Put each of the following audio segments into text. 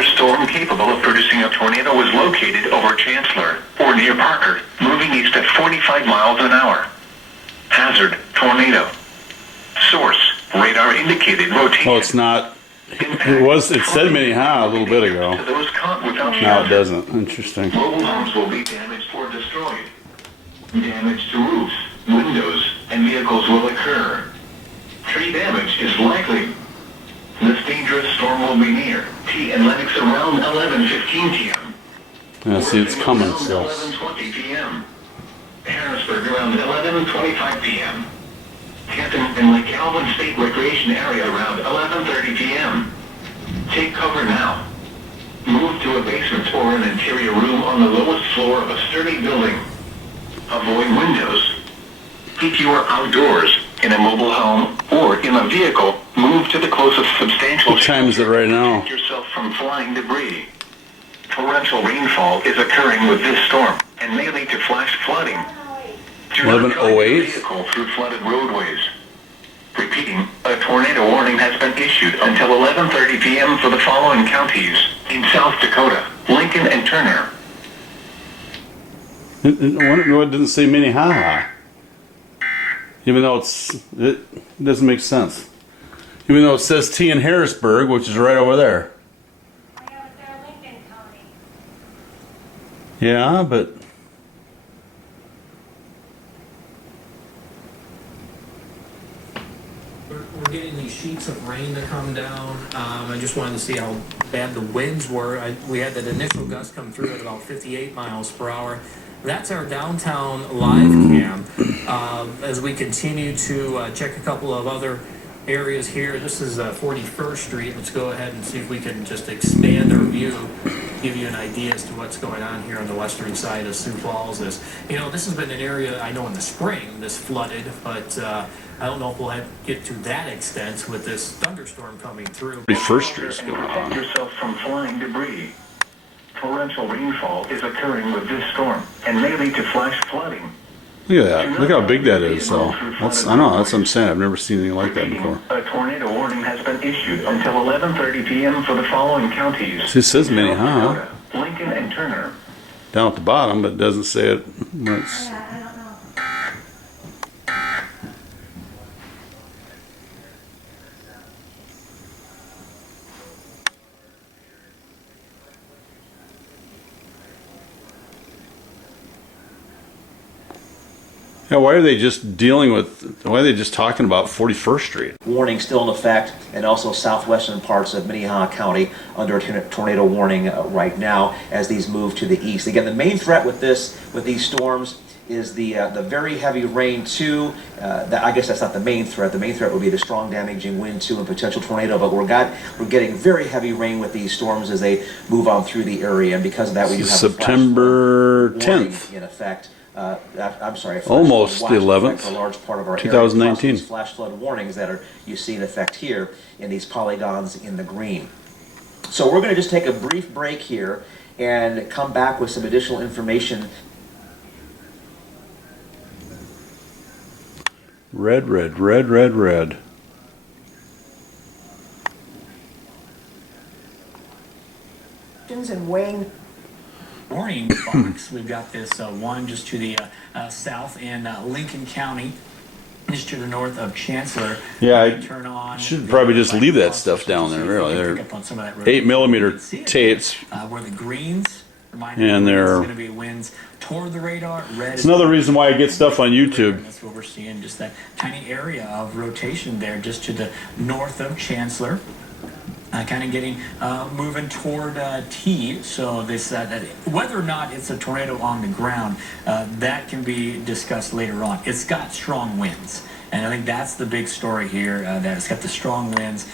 thunderstorm capable of producing a tornado was located over Chancellor, or near Parker, moving east at 45 miles an hour. Hazard, tornado. Source, radar indicated rotation. Oh, it's not. It said Minnehaha a little bit ago. Now it doesn't. Interesting. Mobile homes will be damaged or destroyed. Damage to roofs, windows, and vehicles will occur. Tree damage is likely. This dangerous storm will be near T and Lennox around 11:15 p.m. Yeah, see, it's coming still. 11:20 p.m. Harrisburg around 11:25 p.m. Canton and Lake Alvin State Recreation Area around 11:30 p.m. Take cover now. Move to a basement or an interior room on the lowest floor of a sturdy building. Avoid windows. If you are outdoors, in a mobile home, or in a vehicle, move to the closest substantial What time is it right now? Protect yourself from flying debris. Torrential rainfall is occurring with this storm and may lead to flash flooding. Do not drive your 11:08? vehicle through flooded roadways. Repeating, a tornado warning has been issued until 11:30 p.m. for the following counties in South Dakota, Lincoln, and Turner. It didn't say Minnehaha. Even though it doesn't make sense. Even though it says T in Harrisburg, which is right over there. Yeah, but they're Lincoln County. Yeah, but we're getting these sheets of rain that come down. I just wanted to see how bad the winds were. We had that initial gust come through at about 58 miles per hour. That's our downtown live cam. As we continue to check a couple of other areas here, this is 41st Street. Let's go ahead and see if we can just expand our view, give you an idea as to what's going on here on the western side of Sioux Falls. This has been an area I know in the spring this flooded, but I don't know if we'll get to that extent with this thunderstorm coming through. 41st Street's going Protect on. yourself from flying debris. Torrential rainfall is occurring with this storm and may lead to flash flooding. Look at that. Look how big that is. So I know. That's what I'm saying. I've never seen anything like that before. A tornado warning has been issued until 11:30 p.m. for the following counties. It says Minnehaha Lincoln and Turner. down at the bottom, but it doesn't say it. It's, Yeah, I don't know. yeah, why are they just dealing with? Why are they just talking about 41st Street? Warning still in effect, and also southwestern parts of Minnehaha County under a tornado warning right now as these move to the east. Again, the main threat with these storms is the very heavy rain too. I guess that's not the main threat. The main threat would be the strong damaging wind too and potential tornado. But we're getting very heavy rain with these storms as they move on through the area, and because of that, we do have September a flash flood warning 10th. in effect. I'm sorry, a flash Almost flood the watch 11th, affects a large part of our 2019. area. Plus these flash flood warnings that you see in effect here in these polygons in the green. So we're going to just take a brief break here and come back with some additional information. Red, red, red, red, red. And weighing Warning box. We've got this one just to the south in Lincoln County, just to the north of Chancellor. Yeah, I turn on. should probably just leave that stuff down there. Really, they're 8mm tapes, where the greens remind and it's they're. going to be winds toward the radar. Red. It's another reason why I get stuff on YouTube. That's what we're seeing. Just that tiny area of rotation there, just to the north of Chancellor. Kind of getting moving toward T. So this that whether or not it's a tornado on the ground, that can be discussed later on. It's got strong winds, and I think that's the big story here. That it's got the strong winds.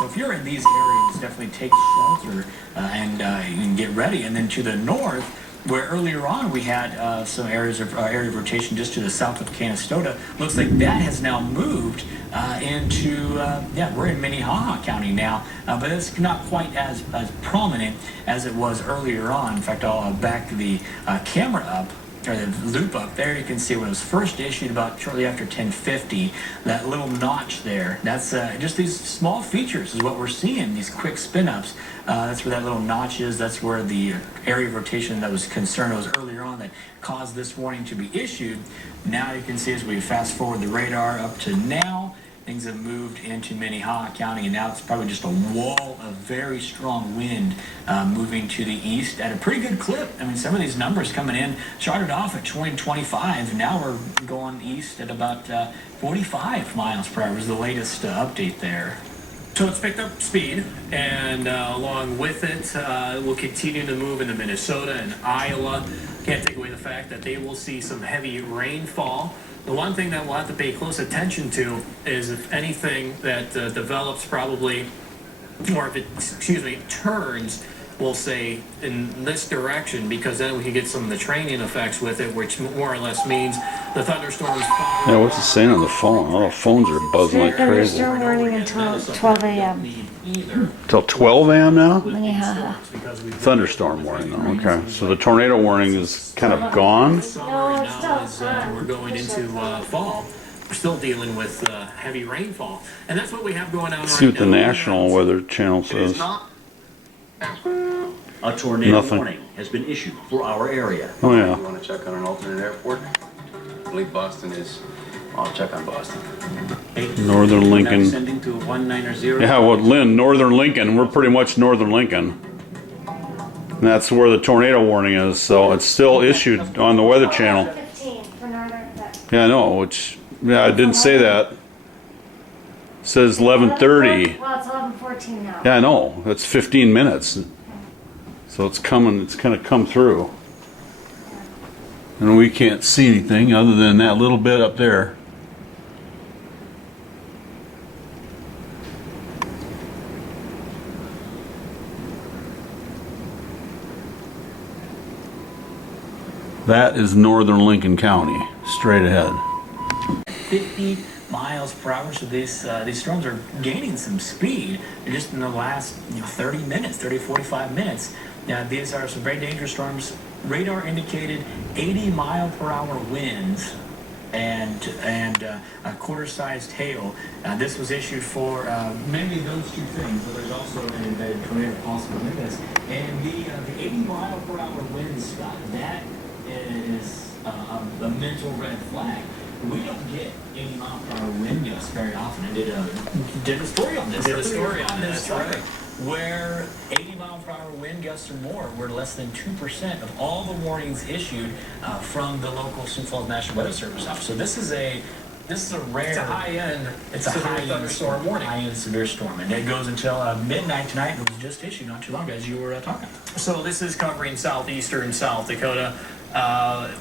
So if you're in these areas, definitely take shelter and get ready. And then to the north, where earlier on we had some areas of area of rotation just to the south of Canastota, looks like that has now moved into we're in Minnehaha County now, but it's not quite as prominent as it was earlier on. In fact, I'll back the camera up or the loop up there, you can see when it was first issued about shortly after 1050, that little notch there. That's just these small features is what we're seeing, these quick spin-ups. That's where that little notch is. That's where the area of rotation that was concerned was earlier on that caused this warning to be issued. Now you can see as we fast forward the radar up to now, things have moved into Minnehaha County, and now it's probably just a wall of very strong wind moving to the east at a pretty good clip. I mean, some of these numbers coming in started off at 20, 25. Now we're going east at about 45 miles per hour is the latest update there. So it's picked up speed, and along with it, we'll continue to move into Minnesota and Iowa. Can't take away the fact that they will see some heavy rainfall. The one thing that we'll have to pay close attention to is if anything that develops probably, or if it, turns, we'll say, in this direction, because then we can get some of the training effects with it, which more or less means the thunderstorms. Yeah, what's it saying on the phone? All the phones are buzzing like crazy. Thunderstorm warning until 12 a.m. Till 12 a.m. now? Minnehaha. Thunderstorm warning though. Okay, so the tornado warning is kind of gone. No, it's still on. We're going into fall. We're still dealing with heavy rainfall, and that's what we have going on. Let's see what the National Weather Channel says. A tornado Nothing. warning has been issued for our area. Oh yeah. You want to check on an alternate airport? I believe Boston is. I'll check on Boston. Northern Lincoln. Sending to 190. Yeah, well, Lynn, Northern Lincoln. We're pretty much Northern Lincoln. And that's where the tornado warning is. So it's still issued on the Weather Channel. 15 for northern. Yeah, I know. Which, yeah, I didn't say that. It says 11:30. Well, it's 11:14 now. Yeah, I know. That's 15 minutes. So it's coming. It's going to come through. And we can't see anything other than that little bit up there. That is Northern Lincoln County, straight ahead. 50 miles per hour, so these storms are gaining some speed just in the last 30 minutes, 30, 45 minutes. Now, these are some very dangerous storms. Radar indicated 80 mile per hour winds and a quarter-sized hail. This was issued for mainly those two things, but there's also an embedded tornado possible in this. And the 80 mile per hour winds, Scott, that is a mental red flag. We don't get 80 mile per hour wind gusts very often. I did a story on this. That's right. Where 80 mile per hour wind gusts or more were less than 2% of all the warnings issued from the local Sioux Falls National Weather Service office. So this is a rare. It's a high-end. It's a high-end thunderstorm warning. High-end severe storm, and it goes until midnight tonight. And it was just issued not too long ago, as you were talking. So this is covering southeastern South Dakota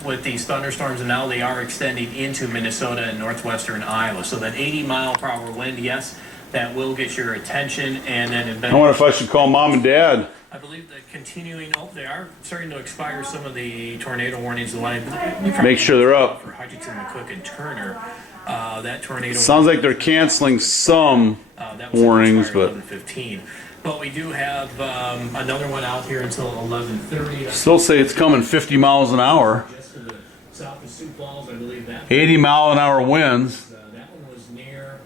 with these thunderstorms, and now they are extending into Minnesota and northwestern Iowa. So that 80 mile per hour wind, yes, that will get your attention. And then I wonder if I should call Mom and Dad. I believe that continuing, they are starting to expire some of the tornado warnings. Make sure they're up. For Hutchinson, McCook, and Turner. That tornado. Sounds like they're canceling some that was warnings, but 11:15. But we do have another one out here until 11:30. still say it's coming 50 miles an hour. Just to the south of Sioux Falls, I believe that. 80 mile an hour winds. That one was near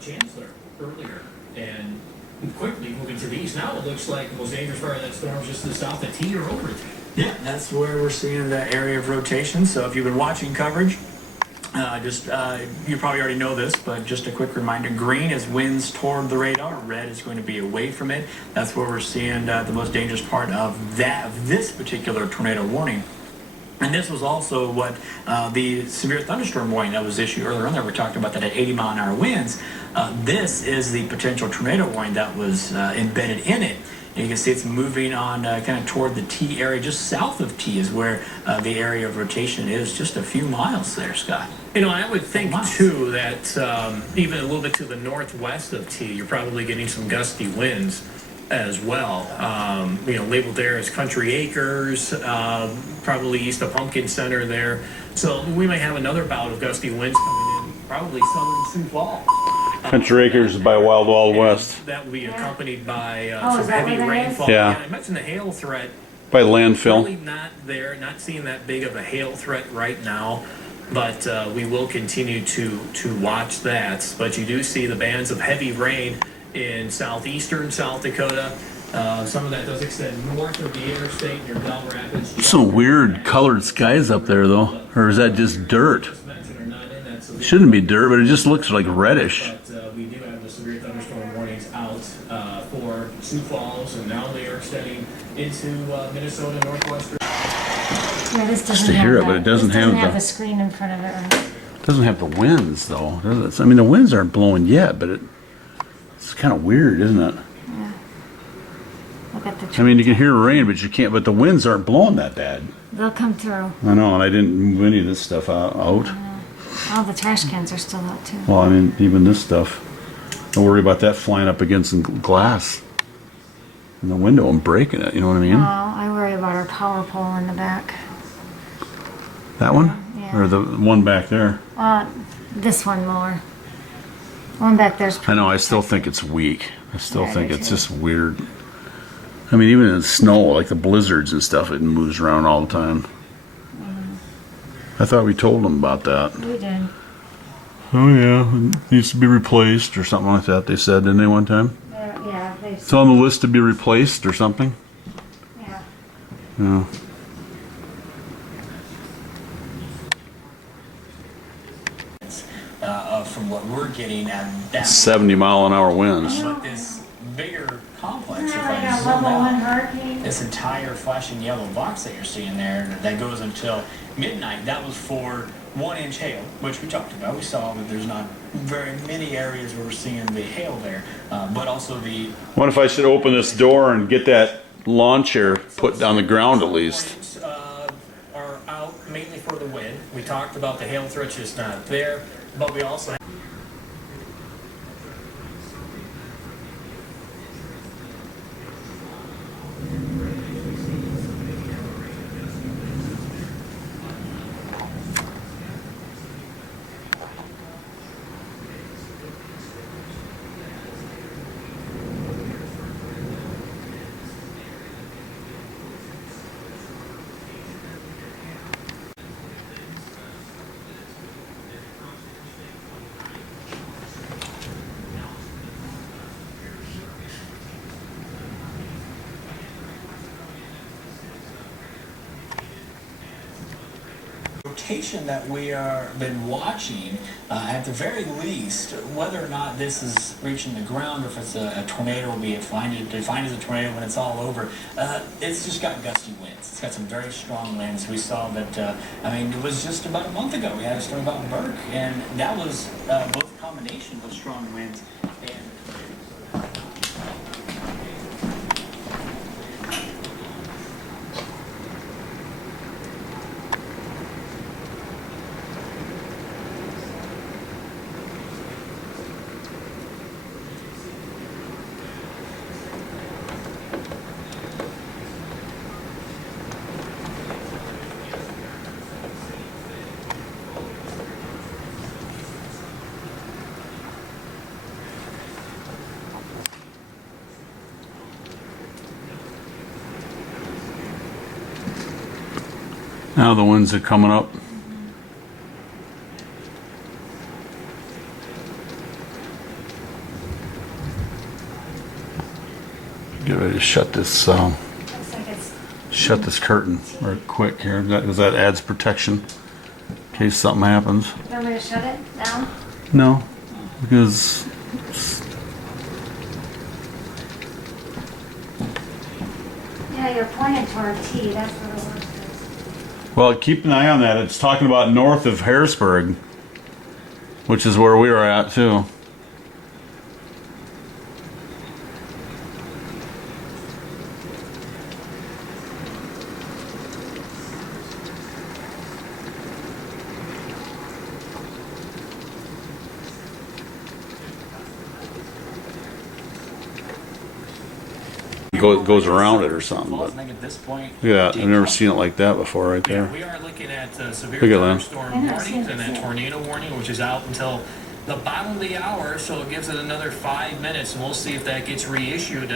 Chancellor earlier, and quickly moving to the east. Now it looks like the most dangerous part of that storm is just to the south of T or over it. Yeah, that's where we're seeing the area of rotation. So if you've been watching coverage, you probably already know this, but just a quick reminder: green is winds toward the radar, red is going to be away from it. That's where we're seeing the most dangerous part of this particular tornado warning. And this was also what the severe thunderstorm warning that was issued earlier on there. We talked about that at 80 mile an hour winds. This is the potential tornado warning that was embedded in it. And you can see it's moving on kind of toward the T area. Just south of T is where the area of rotation is, just a few miles there, Scott. I would think too that even a little bit to the northwest of T, you're probably getting some gusty winds as well. Labeled there as Country Acres, probably east of Pumpkin Center there. So we may have another bout of gusty winds coming in, probably southern Sioux Falls. Country Acres by Wild Wild West. That will be accompanied by is some that heavy where that is? rainfall. Yeah. I mentioned the hail threat By landfill. Really not there, not seeing that big of a hail threat right now, but we will continue to watch that. But you do see the bands of heavy rain in southeastern South Dakota. Some of that does extend north of the interstate near Bell Rapids. Some weird colored skies up there, though. Or is that just dirt? It shouldn't be dirt, but it just looks like reddish. But we do have the severe thunderstorm warnings out for Sioux Falls, and now they are extending into Minnesota, northwestern. Yeah, this doesn't to have hear it, the- but it doesn't this have have the- a screen in front of it. Right? It doesn't have the winds, though, does it? I mean, the winds aren't blowing yet, but it's kind of weird, isn't it? Yeah. Look at the I tree. mean, you can hear rain, but you can't. But the winds aren't blowing that bad. They'll come through. I know, and I didn't move any of this stuff out. All the trash cans are still out too. Well, I mean, even this stuff. Don't worry about that flying up against the glass in the window and breaking it. You know what I mean? Oh, I worry about our power pole in the back. That one, Yeah. or the one back there. This one more. One back there's. I know. I still think it's weak. I still Yeah, think me it's too. just weird. I mean, even in snow, like the blizzards and stuff, it moves around all the time. I thought we told them about that. We did. Oh yeah, it needs to be replaced or something like that. They said, didn't they, one time? Yeah, they. It's on the list to be replaced or something. Yeah. Yeah. From what we're getting at that 70-mile-an-hour winds. But this bigger complex, Isn't if that I like a zoom level 1 out, hurricane? this entire flashing yellow box that you're seeing there, that goes until midnight, that was for 1-inch hail, which we talked about. We saw that there's not very many areas where we're seeing the hail there, but also the What if I should open this door and get that lawn chair put on the ground at least? Warnings, are out mainly for the wind. We talked about the hail threat just not there, but we also have rotation that we are been watching, at the very least, whether or not this is reaching the ground, or if it's a tornado, will be defined as a tornado when it's all over. It's just got gusty winds. It's got some very strong winds. We saw that. I mean, it was just about a month ago we had a storm out in Burke, and that was both a combination of strong winds and. Now the winds are coming up. Get ready to shut this. Looks like it's. Shut this curtain real quick here, because that adds protection in case something happens. You want me to shut it down? No, because Yeah, you're pointing toward T. That's where the worst is. well, keep an eye on that. It's talking about north of Harrisburg, which is where we were at too. Goes around it or something. Falls, But I think at this point, yeah, I've never seen it like that before, right Yeah, there. we are looking at severe Look at that. thunderstorm I know, warnings same, and that same. tornado warning, which is out until the bottom of the hour, so it gives it another 5 minutes, and we'll see if that gets reissued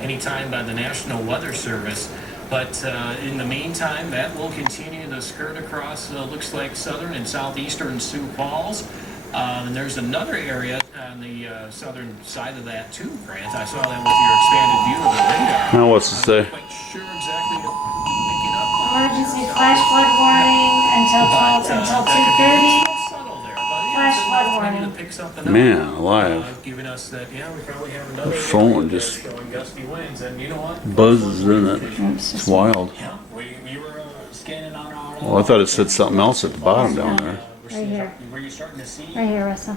anytime by the National Weather Service. But in the meantime, that will continue to skirt across, looks like southern and southeastern Sioux Falls. And there's another area on the southern side of that too, Grant. I saw that with your expanded view of the radar. Now what's it say? I'm not quite sure exactly picking up. Emergency flash flood warning until 2:30. Subtle there, but Flash flood maybe warning. that picks up the Man, number, alive. giving us that. Yeah, we probably have another The phone area just showing gusty winds, and you know what? buzzes in it. It's wild. Yeah, we were scanning on our. Well, I thought it said something else at the bottom down there. Right here. Were you starting to see Right here, Russell.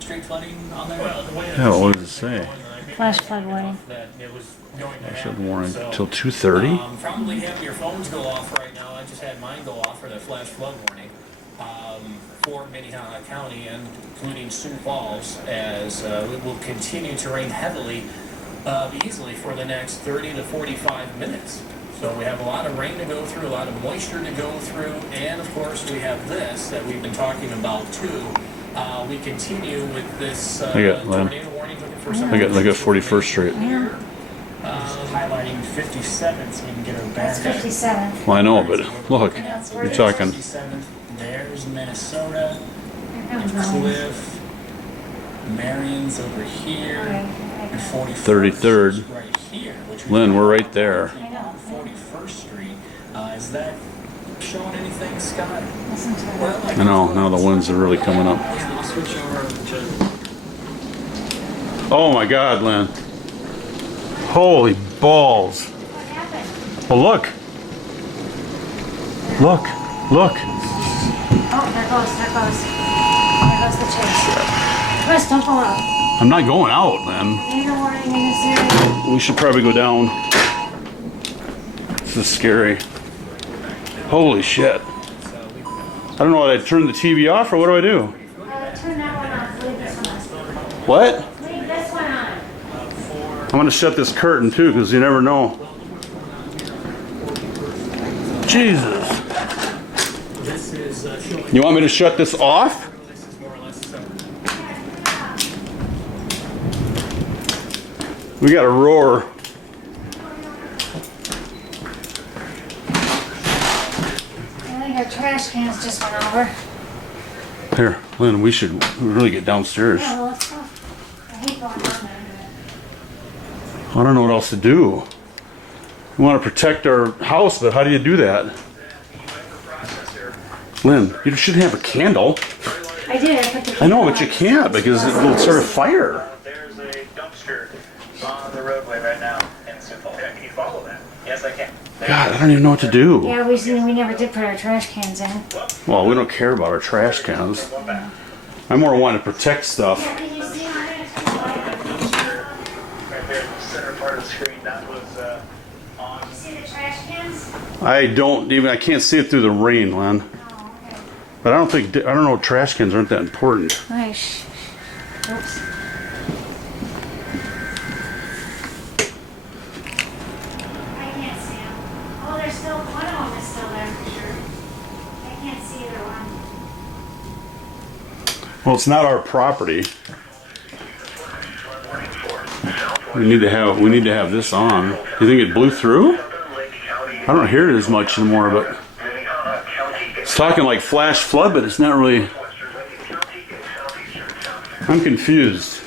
street flooding on there? Well, the way Yeah, what does it say? Flash flood warning. that it was going to Should happen, warrant so, till 2:30. Probably have your phones go off right now. I just had mine go off for the flash flood warning for Minnehaha County and including Sioux Falls, as it will continue to rain heavily, easily for the next 30 to 45 minutes. So we have a lot of rain to go through, a lot of moisture to go through, and of course we have this that we've been talking about too. We continue with this I got, Len. tornado warning. Looking for some I got 41st Street. here. Highlighting 57th so we can get a That's better. 57. Well, I know, but look, That's where you're it is. talking. 57th, there's Minnesota, Here comes mine. Cliff, Marion's over here, and 41st 33rd. right here. Which we Lynn, we're right there. I know. 41st Street. Is that showing anything, Scott? Listen to it. Well, I know, now the winds are really coming up. I'll switch over to. Oh my God, Lynn. Holy balls. What happened? Well, look. Look. Look. Oh, there goes the chase. Chris, don't go out. I'm not going out, Lynn. Tornado warning in this area. We should probably go down. This is scary. Holy shit. I don't know, did I turn the TV off or what do I do? Turn that one off. Leave this one on. What? Leave this one on. I'm gonna shut this curtain too, because you never know. Jesus. This is showing. You want me to shut this off? This is more or less. We got a roar. I think our trash cans just went over. Here, Lynn, we should really get downstairs. Yeah, well, let's go. I hate going down there. I don't know what else to do. We want to protect our house, but how do you do that? Lynn, you should have a candle. I did. I put the I know, but you can't because it will start a fire. There's a dumpster on the roadway right now in Sioux Falls. Yeah, can you follow that? Yes, I can. God, I don't even know what to do. Yeah, we never did put our trash cans in. Well, we don't care about our trash cans. I more want to protect stuff. Can you see on it? Right there in the center part of the screen, that was on. You see the trash cans? I can't see it through the rain, Lynn. Oh, okay. But I don't know, trash cans aren't that important. Nice. Oops. I can't see them. Oh, there's still, one of them is still there for sure. I can't see either one. Well, it's not our property. We need to have this on. You think it blew through? I don't hear it as much anymore, but it's talking like flash flood, but it's not really. I'm confused.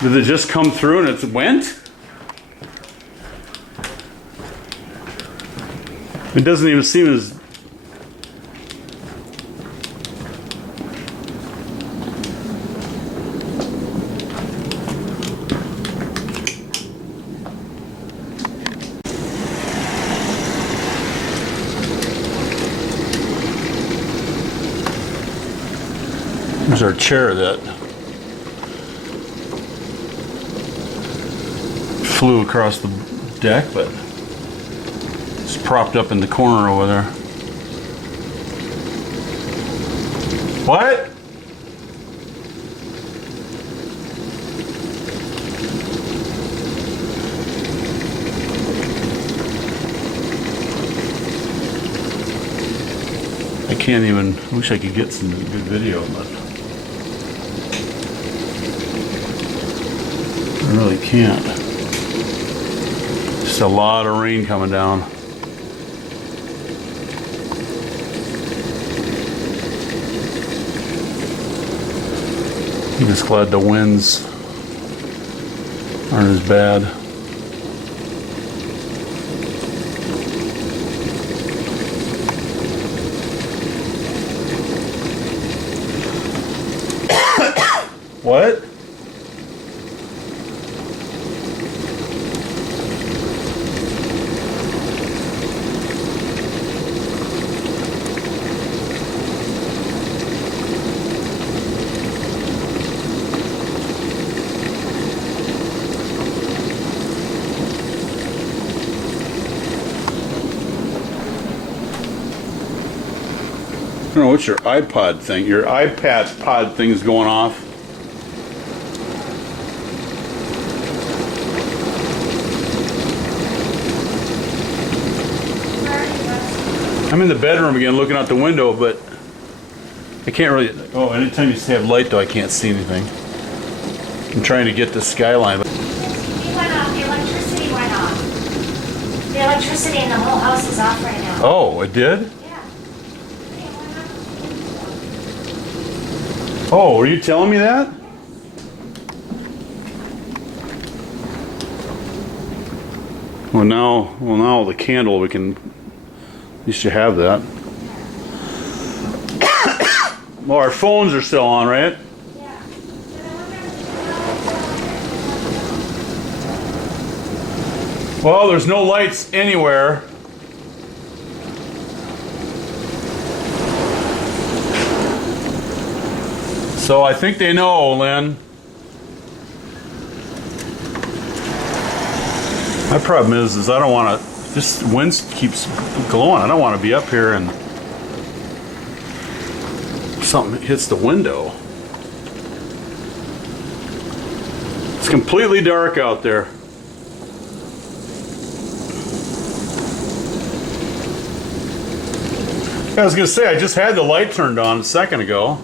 Did it just come through and it went? It doesn't even seem as. There's our chair that flew across the deck, but it's propped up in the corner over there. What? I can't even, I wish I could get some good video, but I really can't. It's a lot of rain coming down. I'm just glad the winds aren't as bad. What? I don't know what's your iPod thing. Your iPad pod thing's going off. I'm in the bedroom again looking out the window, but I can't really. Oh, anytime you have light though, I can't see anything. I'm trying to get the skyline. It went off. The electricity went off. The electricity in the whole house is off right now. Oh, it did? Yeah. It went off. Oh, were you telling me that? Well now the candle, we can, at least you have that. Well, our phones are still on, right? Yeah. Well, there's no lights anywhere. So I think they know, Lynn. My problem is I don't want to, this wind keeps glowing. I don't want to be up here and something hits the window. It's completely dark out there. I was going to say, I just had the light turned on a second ago.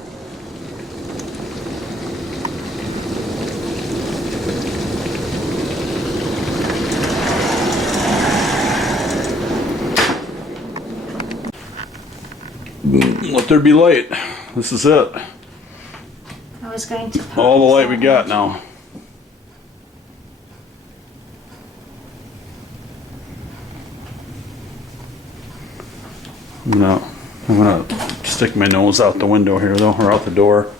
Let there be light. This is it. I was going to. All the light we got now. I'm gonna stick my nose out the window here though, or out the door.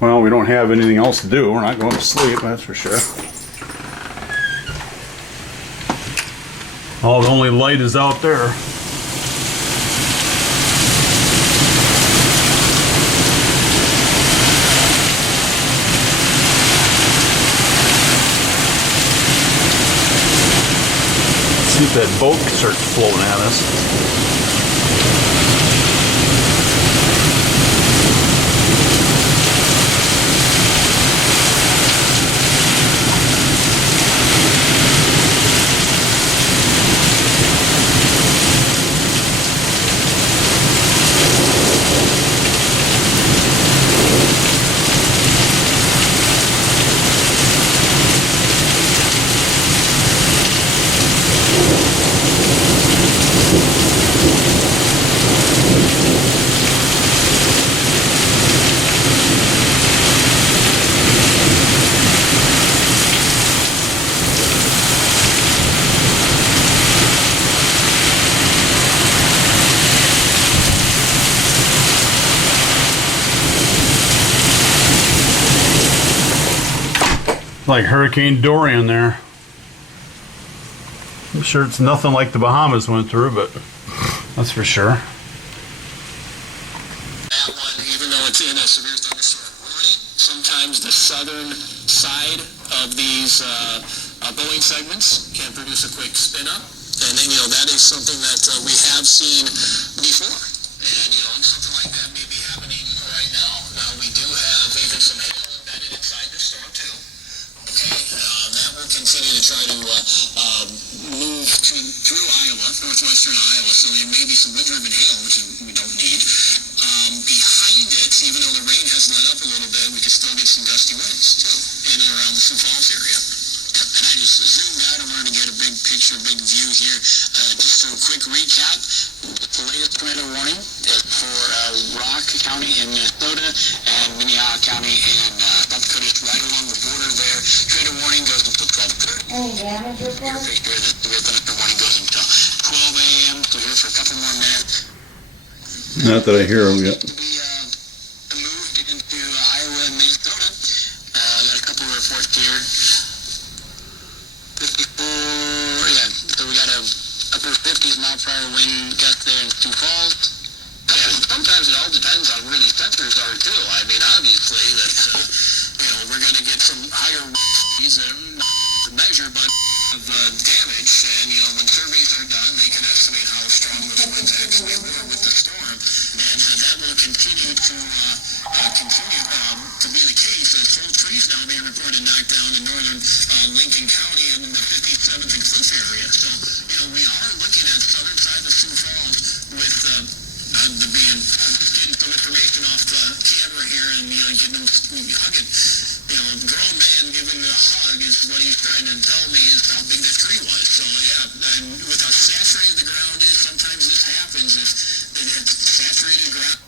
Well, we don't have anything else to do. We're not going to sleep, that's for sure. Oh, the only light is out there. See if that boat starts floating at us. Like Hurricane Dorian there. I'm sure it's nothing like the Bahamas went through, but that's for sure. That one, even though it's in a severe thunderstorm warning, sometimes the southern side of these Boeing segments can produce a quick spin up, and then that is something that we have seen before, and something like that may be happening right now. Now we do have even some hail embedded inside the storm too. That will continue to try to move through Iowa, northwestern Iowa, so there may be some wind-driven hail, which we don't need. Behind it, even though the rain has let up a little bit, we can still get some gusty winds, too. in and around the Sioux Falls area. And I just zoomed out. I wanted to get a big picture, big view here. Just a quick recap. The latest tornado warning is for Rock County in Minnesota and Minnehaha County in South Dakota, right along the border there. Tornado warning goes until 12:30. Any damage report? Picture the severe thunder warning goes until 12 a.m. So here for a couple more minutes. Not that I hear them yet. To be moved into Iowa and Minnesota. Got a couple of reports here. 54, yeah. So we got a upper 50s mile per hour wind gust there in Sioux Falls. Yeah, sometimes it all depends on where the sensors are too. I mean, obviously, that's we're going to get some higher speeds to measure, but of damage. And when surveys are done, they can estimate how strong those winds actually were with the storm, and that will continue to be the case. Full trees now being reported knocked down in northern Lincoln County and in the 57th and Cliff area. So we are looking at the southern side of Sioux Falls with getting some information off the camera here and getting hugging. Grown man giving me a hug is what he's trying to tell me is how big that tree was. So yeah, and with how saturated the ground is, sometimes this happens. If it's saturated ground.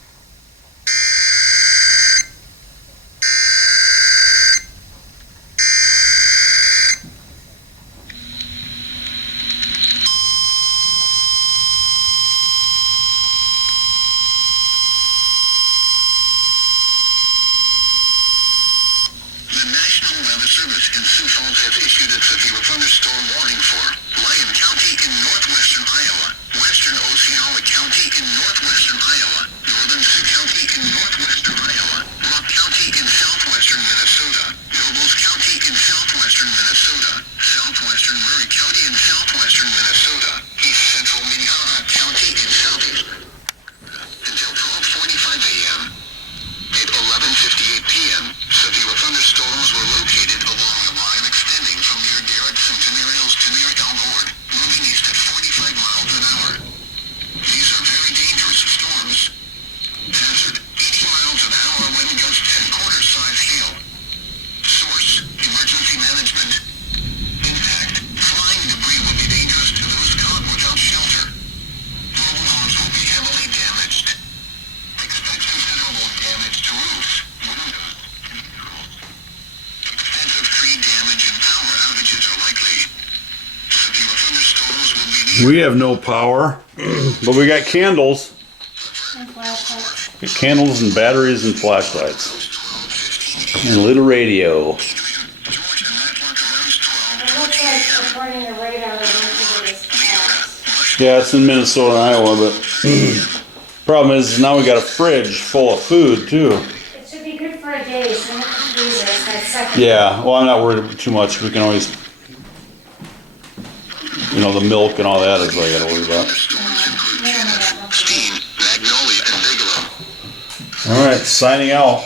The National Weather Service in Sioux Falls has issued a severe thunderstorm warning for Lyon County in northwestern Iowa, western Osceola County in northwestern Iowa, northern Sioux County in northwestern Iowa, Rock County in southwestern Minnesota, Nobles County in southwestern Minnesota, southwestern Murray County in southwestern Minnesota, east central Minnehaha County in southeastern. Until 12:45 a.m. At 11:58 p.m., severe thunderstorms were located along a line extending from near Garrettson to Mills to near Elmhorn, moving east at 45 miles an hour. These are very dangerous storms. Hazard, 80 miles an hour wind gusts and quarter-size hail. Source, emergency management. Impact, flying debris will be dangerous to those caught without shelter. Mobile homes will be heavily damaged. Expect considerable damage to roofs, windows, and vehicles. Extensive tree damage and power outages are likely. Severe thunderstorms will be needed. We have no power, but we got candles. And flashlights. Got candles and batteries and flashlights. And a little radio. It looks like, according to radar, the winter is past. Yeah, it's in Minnesota and Iowa, but problem is now we got a fridge full of food too. It should be good for a day, so in the freezer, it's that second. Yeah, well, I'm not worried too much. We can always, the milk and all that is what I gotta worry about. Magnolia, and Bigelow. All right, signing out.